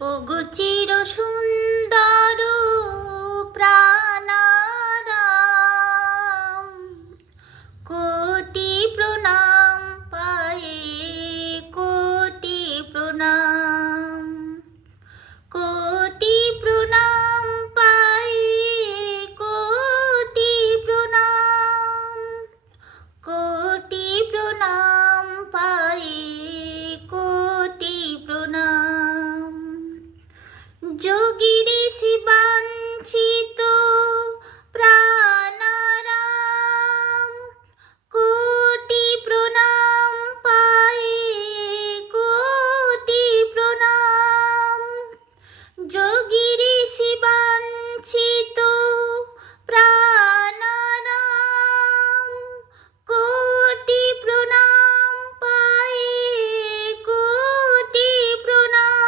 ওগো চির সুন্দর প্রাণারাম, কোটি প্রণাম পায়ে, কোটি প্রণাম, কোটি প্রণাম পায়ে, কোটি প্রণাম, কোটি প্রণাম পায়ে, কোটি প্রণাম। যোগী ঋষি বাঞ্ছিত